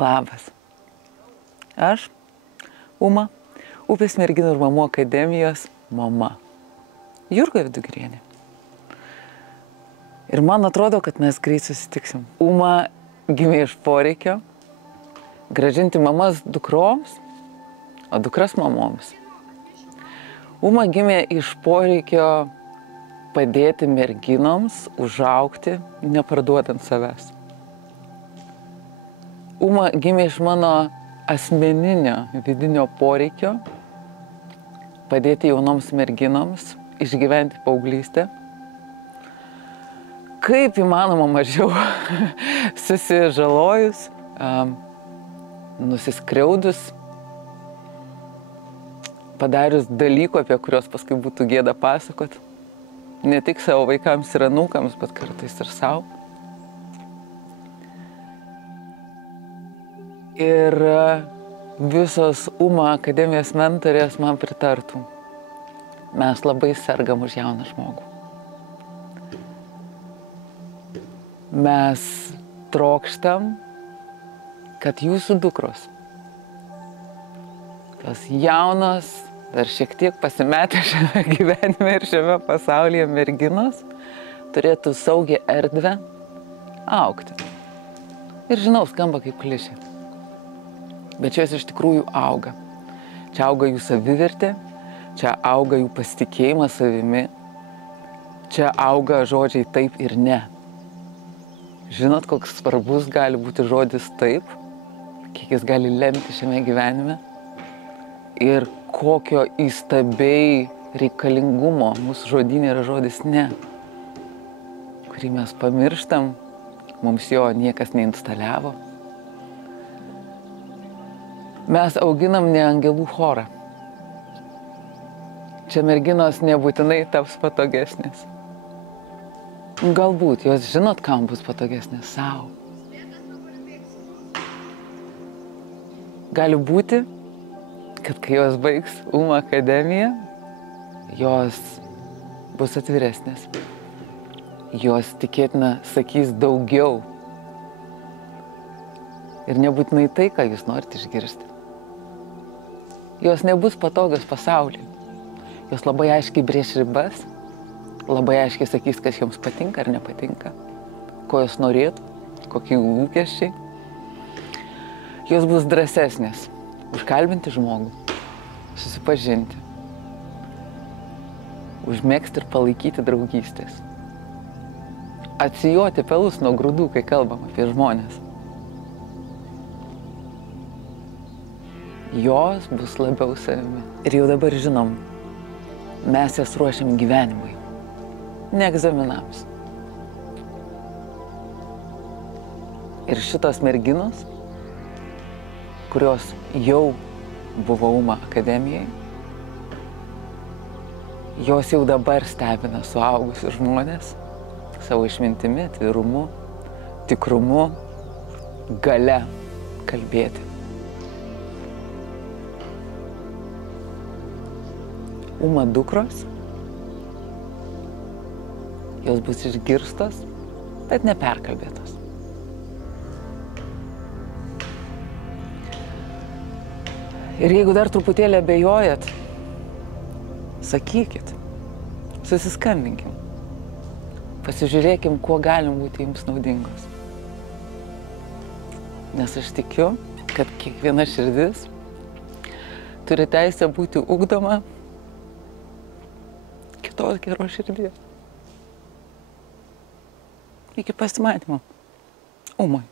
Labas. Aš, Uma, Upės merginų ir mamų akademijos mama. Jurga Vidugrienė. Ir man atrodo, kad mes greit susitiksim. Uma gimė iš poreikio grąžinti mamas dukroms, o dukras mamoms. Uma gimė iš poreikio padėti merginoms užaugti, neparduodant savęs. Uma gimė iš mano asmeninio vidinio poreikio padėti jaunoms merginoms išgyventi paauglystę, kaip įmanoma mažiau susižalojus, nusiskriaudus, padarius dalykų, apie kuriuos paskui būtų gėda pasakot, ne tik savo vaikams ir anūkams, bet kartais ir savo. Ir visos Uma akademijos mentorės man pritartų. Mes labai sergam už jauną žmogų. Mes trokštam, kad jūsų dukros, tos jaunos, dar šiek tiek pasimetę šiame gyvenime ir šiame pasaulyje merginos, turėtų saugią erdvę augti. Ir žinau, skamba kaip klišė. Bet čia jos iš tikrųjų auga. Čia auga jų savivertė, čia auga jų pasitikėjimas savimi, čia auga žodžiai taip ir ne. Žinot, koks svarbus gali būti žodis taip, kiek jis gali lemti šiame gyvenime ir kokio įstabiai reikalingumo mūsų žodynė yra žodis ne, kurį mes pamirštam, mums jo niekas neinstaliavo. Mes auginam ne angelų chorą. Čia merginos nebūtinai taps patogesnės. Galbūt jos žinot, kam bus patogesnės savo. Gali būti, kad kai jos baigs Uma akademiją, jos bus atviresnės. Jos tikėtina sakys daugiau. Ir nebūtinai tai, ką jūs norite išgirsti. Jos nebus patogios pasauliui. Jos labai aiškiai brėš ribas, labai aiškiai sakys, kas joms patinka ar nepatinka, ko jos norėtų, kokie lūkesčiai. Jos bus drąsesnės užkalbinti žmogų, susipažinti, užmegzti ir palaikyti draugystės, atsijoti pelus nuo grūdų, kai kalbam apie žmones. Jos bus labiau savimi. Ir jau dabar žinom, mes jas ruošiam gyvenimui, ne egzaminams. Ir šitos merginos, kurios jau buvo Uma akademijai, jos jau dabar stebina suaugusius žmonės savo išmintimi, atvirumu, tikrumu, galia kalbėti. Uma dukros, jos bus išgirstos, bet neperkalbėtos. Ir jeigu dar truputėlį abejojat, sakykit, susiskambinkim, pasižiūrėkim, kuo galim būti jums naudingos. Nes aš tikiu, kad kiekviena širdis turi teisę būti ugdoma kitos geros širdies. Iki pasimatymo. Umoj.